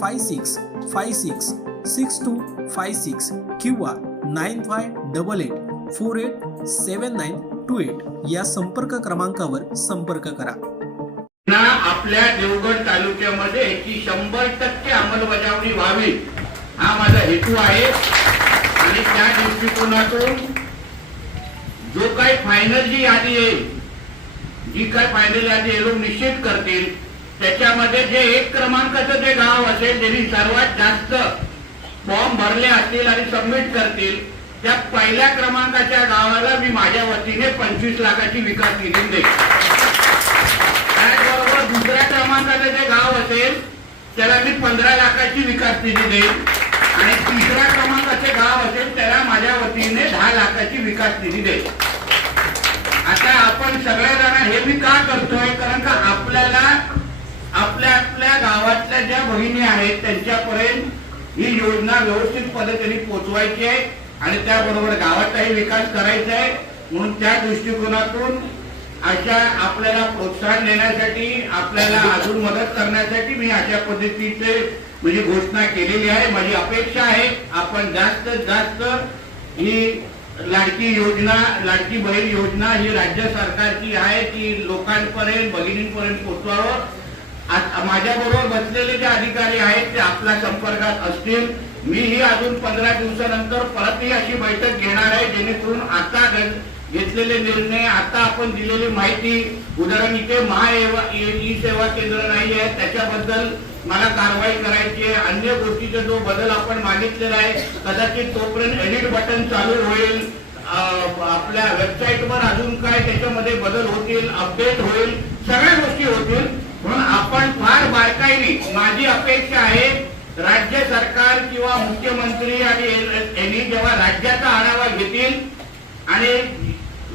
five six five six six two five six किंवा nine five double eight four eight seven nine two eight या संपर्क क्रमांकावर संपर्क करा. आपल्या देवगड तालुक्यामध्ये याची शंभर टक्के अंमलबजावणी व्हावी. हा माझा हेतू आहे. आणि त्या दृष्टिकोनातून जो काही फायनल जी यादी येईल जी काय फायनल यादी हे लोक निश्चित करतील त्याच्यामध्ये जे एक क्रमांकाचं जे गाव असेल ज्यांनी सर्वात जास्त फॉर्म भरले असतील आणि सबमिट करतील त्या पहिल्या क्रमांकाच्या गावाला मी माझ्या वतीने पंचवीस लाखाची विकास निधी देईल त्याचबरोबर दुसऱ्या क्रमांकाचं जे गाव असेल त्याला मी पंधरा लाखाची विकास निधी देईल आणि तिसऱ्या क्रमांकाचे गाव असेल त्याला माझ्या वतीने दहा लाखाची विकास निधी देईल आता आपण सगळेजण हे मी का करतोय? कारण का आपल्याला आपल्या आपल्या गावातल्या ज्या बहिणी आहेत त्यांच्यापर्यंत ही योजना व्यवस्थित पद्धतीने पोचवायची आहे आणि त्याबरोबर गावाचाही विकास करायचा आहे. म्हणून त्या दृष्टिकोनातून अशा आपल्याला प्रोत्साहन देण्यासाठी आपल्याला अजून मदत करण्यासाठी मी अशा पद्धतीचे म्हणजे घोषणा केलेली आहे. माझी अपेक्षा आहे आपण जास्तीत जास्त ही लाडकी योजना लाडकी बहीण योजना ही राज्य सरकारची आहे ती लोकांपर्यंत भगिनींपर्यंत पोचवावं. माझ्या बरोबर बसलेले जे अधिकारी आहेत ते आपल्या संपर्कात असतील. मीही अजून पंधरा दिवसानंतर परतही अशी बैठक घेणार आहे जेणेकरून आता घेतलेले निर्णय आता आपण दिलेली माहिती उदाहरण इथे महा ई सेवा केंद्र नाही आहे त्याच्याबद्दल मला कारवाई करायची आहे. अन्य गोष्टीचा जो बदल आपण मागितलेला आहे कदाचित तोपर्यंत एडिट बटन चालू होईल. आपल्या वेबसाईटवर अजून काय त्याच्यामध्ये बदल होतील अपडेट होईल सगळ्या गोष्टी होतील. म्हणून आपण फार बारकाईने माझी अपेक्षा आहे राज्य सरकार किंवा मुख्यमंत्री आणि यांनी जेव्हा राज्याचा आढावा घेतील आणि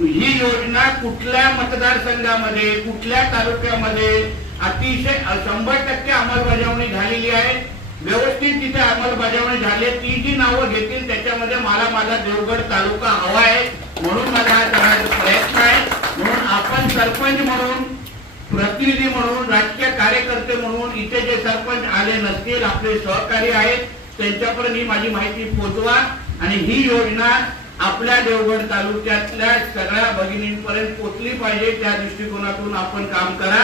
ही योजना कुठल्या मतदारसंघामध्ये कुठल्या तालुक्यामध्ये अतिशय शंभर टक्के अंमलबजावणी झालेली आहे. व्यवस्थित तिथे अंमलबजावणी झाली आहे. ती जी नावं घेतील त्याच्यामध्ये मला माझा देवगड तालुका हवा आहे. म्हणून माझा हा प्रयत्न आहे. म्हणून आपण सरपंच म्हणून प्रतिनिधी म्हणून राजकीय कार्यकर्ते म्हणून इथे जे सरपंच आले नसतील आपले सहकारी आहेत त्यांच्यापर्यंत ही माझी माहिती पोहोचवा आणि ही योजना आपल्या देवगड तालुक्यातल्या सगळ्या भगिनींपर्यंत पोचली पाहिजे त्या दृष्टिकोनातून आपण काम करा.